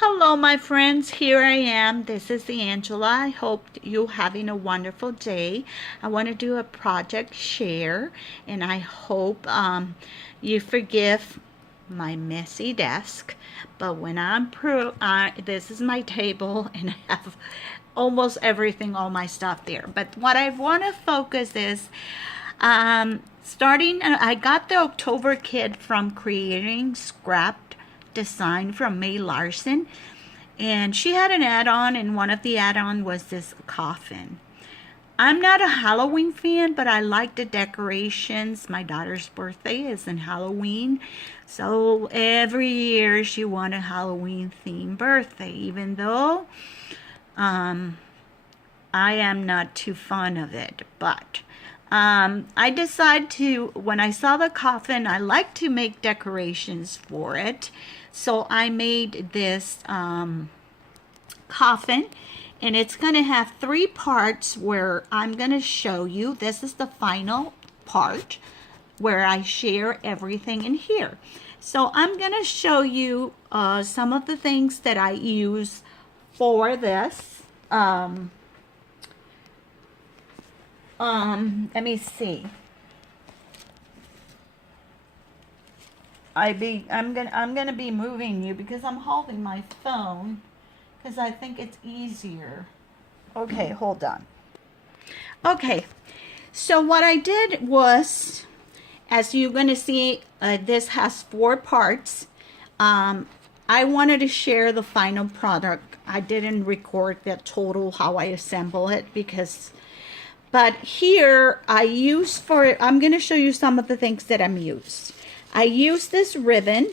Hello, my friends. Here I am. This is the Angela. I hope you're having a wonderful day. I want to do a project share, and I hope you forgive my messy desk. But when this is my table, and I have almost everything, all my stuff there. But what I want to focus is starting. I got the October kit from Creating Scrap Design from May Larson, and she had an add-on, and one of the add-on was this coffin. I'm not a Halloween fan, but I like the decorations. My daughter's birthday is in Halloween, so every year she wants a Halloween themed birthday, even though I am not too fond of it. But I decided to, when I saw the coffin, I like to make decorations for it. So I made this coffin, and it's going to have three parts where I'm going to show you. This is the final part where I share everything in here. So I'm going to show you some of the things that I use for this. Let me see. I'm gonna be moving you because I'm holding my phone because I think it's easier. Okay, hold on. Okay, so what I did was, as you're gonna see, this has four parts. I wanted to share the final product. I didn't record the total how I assemble it because, but here I'm gonna show you some of the things that I'm used. I used this ribbon,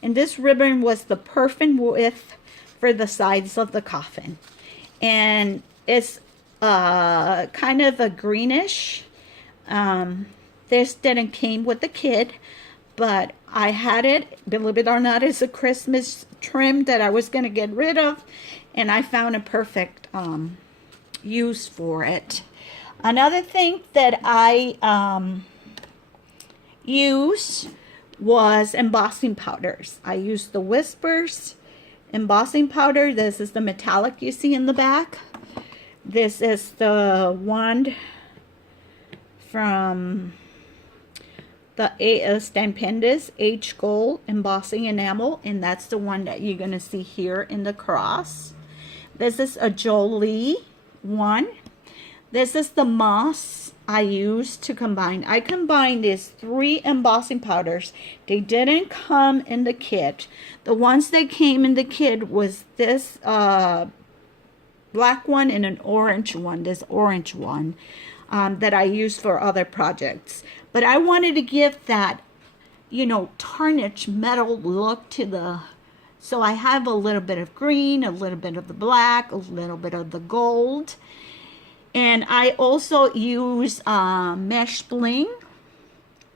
and this ribbon was the perfect width for the sides of the coffin. And it's kind of a greenish. This didn't came with the kit, but I had it, believe it or not, it's a Christmas trim that I was going to get rid of, and I found a perfect use for it. Another thing that I use was embossing powders. I used the Whispers embossing powder. This is the metallic you see in the back. This is the one from the Stampendous H Gold embossing enamel, and that's the one that you're going to see here in the cross. This is a Jolie one. This is the moss I used to combine. I combined these three embossing powders. They didn't come in the kit. The ones that came in the kit was this black one and an orange one, this orange one that I used for other projects. But I wanted to give that, tarnished metal look to the, so I have a little bit of green, a little bit of the black, a little bit of the gold. And I also use mesh bling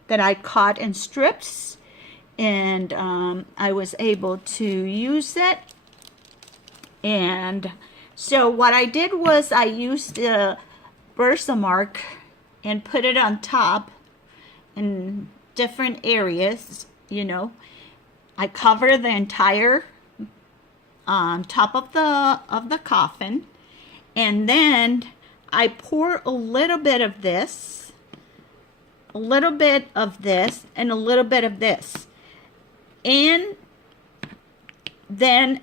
that I cut in strips, and I was able to use it. And so what I did was I used the Versamark and put it on top in different areas. I cover the entire top of the coffin, and then I pour a little bit of this, a little bit of this, and a little bit of this. And then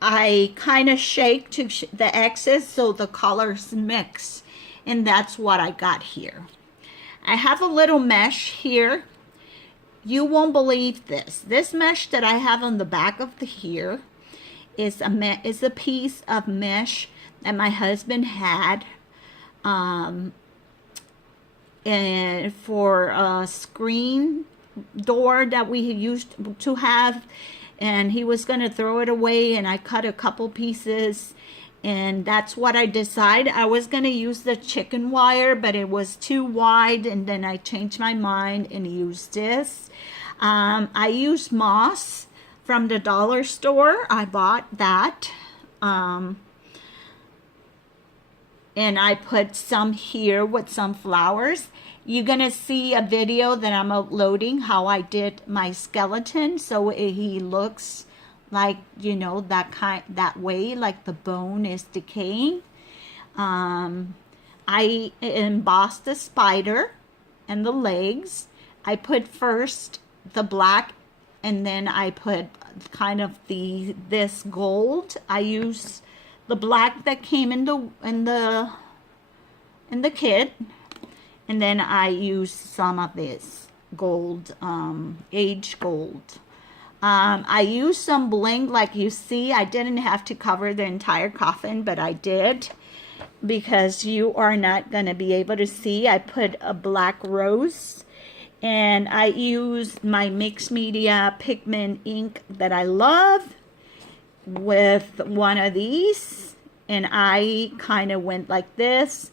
I kind of shake to the excess so the colors mix. And that's what I got here. I have a little mesh here. You won't believe this. This mesh that I have on the back of the here is a piece of mesh that my husband had. And for a screen door that we used to have, and he was going to throw it away, and I cut a couple pieces, and that's what I decided. I was going to use the chicken wire, but it was too wide, and then I changed my mind and used this. I used moss from the dollar store. I bought that. And I put some here with some flowers. You're gonna see a video that I'm uploading how I did my skeleton, so he looks like, you know, that way, like the bone is decaying. I embossed the spider and the legs. I put first the black, and then I put kind of this gold. I use the black that came in the kit, and then I use some of this gold, aged gold. I used some bling, like you see. I didn't have to cover the entire coffin, but I did, because you are not going to be able to see. I put a black rose, and I used my mixed media pigment ink that I love with one of these, and I kind of went like this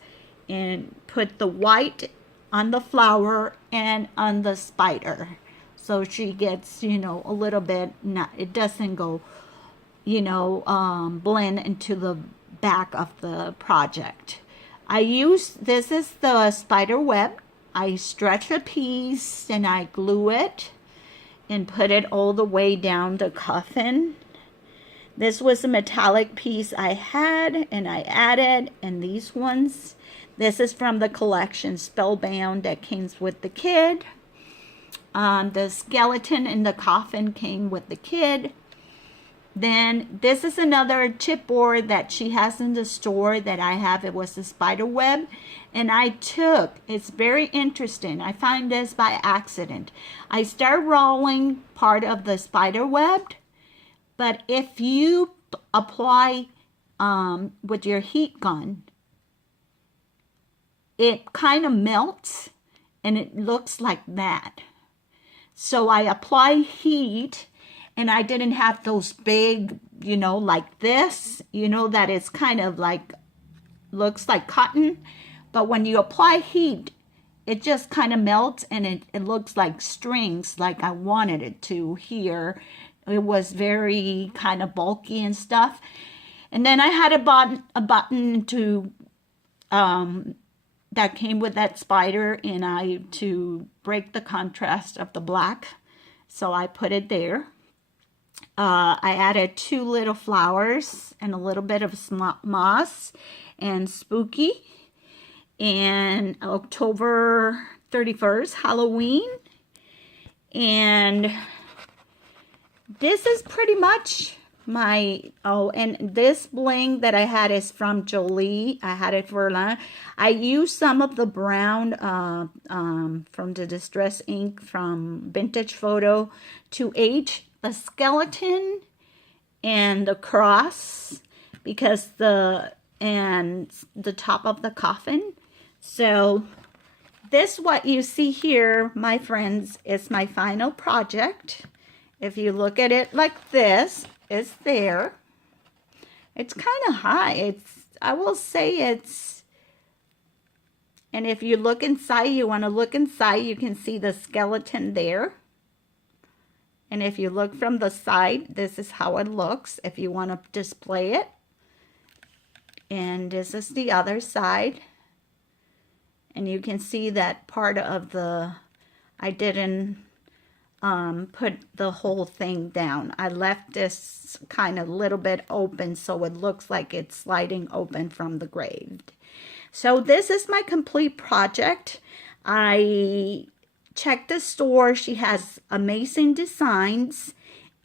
and put the white on the flower and on the spider, so she gets, you know, a little bit, not, it doesn't go, you know, blend into the back of the project. This is the spider web. I stretch a piece and I glue it and put it all the way down the coffin. This was a metallic piece I had, and I added, and these ones, this is from the collection Spellbound that came with the kid. The skeleton in the coffin came with the kid. Then this is another chipboard that she has in the store that I have. It was a spider web, and I took, it's very interesting. I find this by accident. I start rolling part of the spider web, but if you apply with your heat gun, it kind of melts and it looks like that. So I apply heat, and I didn't have those big, you know, like this, you know, that is kind of like, looks like cotton. But when you apply heat, it just kind of melts, and it looks like strings, like I wanted it to here. It was very kind of bulky and stuff. And then I had a button to, that came with that spider, and to break the contrast of the black. So I put it there. I added 2 little flowers and a little bit of moss and spooky. And October 31st, Halloween. And this is pretty much my, and this bling that I had is from Jolie. I had it for lunch. I used some of the brown from the Distress ink from Vintage Photo to age the skeleton and the cross, because the top of the coffin. So this, what you see here, my friends, is my final project. If you look at it like this, it's there. It's kind of high. I will say it's, and if you look inside, you want to look inside, you can see the skeleton there. And if you look from the side, this is how it looks if you want to display it. And this is the other side. And you can see that part of I didn't put the whole thing down. I left this kind of little bit open, so it looks like it's sliding open from the grave. So this is my complete project. I checked the store. She has amazing designs,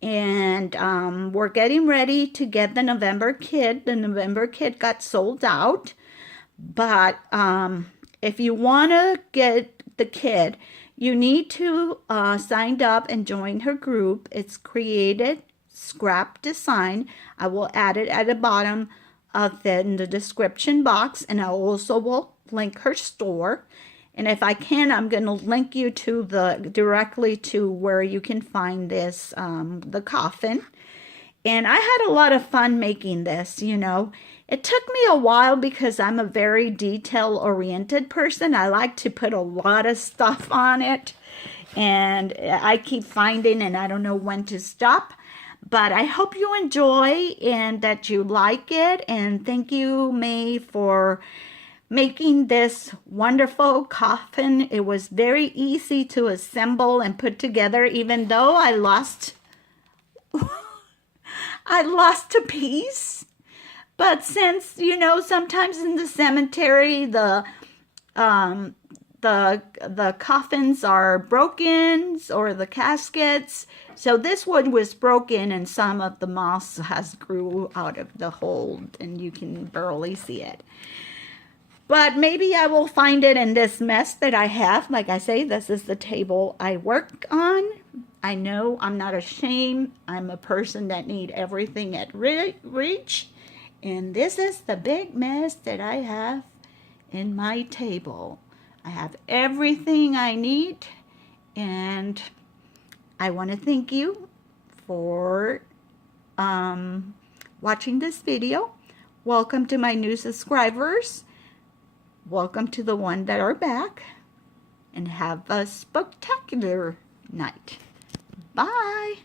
and we're getting ready to get the November kit. The November kit got sold out, but if you want to get the kit, you need to sign up and join her group. It's Created Scrap Design. I will add it at the bottom of in the description box, and I also will link her store. And if I can, I'm going to link you to directly to where you can find this, the coffin. And I had a lot of fun making this, you know. It took me a while because I'm a very detail-oriented person. I like to put a lot of stuff on it. And I keep finding, and I don't know when to stop. But I hope you enjoy and that you like it. And thank you, May, for making this wonderful coffin. It was very easy to assemble and put together, even though I lost I lost a piece. But since, you know, sometimes in the cemetery, the coffins are broken, or the caskets. So this one was broken, and some of the moss has grew out of the hole, and you can barely see it. But maybe I will find it in this mess that I have. Like I say, this is the table I work on. I know I'm not ashamed. I'm a person that need everything at reach. And this is the big mess that I have in my table. I have everything I need, and I want to thank you for watching this video. Welcome to my new subscribers. Welcome to the one that are back, and have a spectacular night. Bye.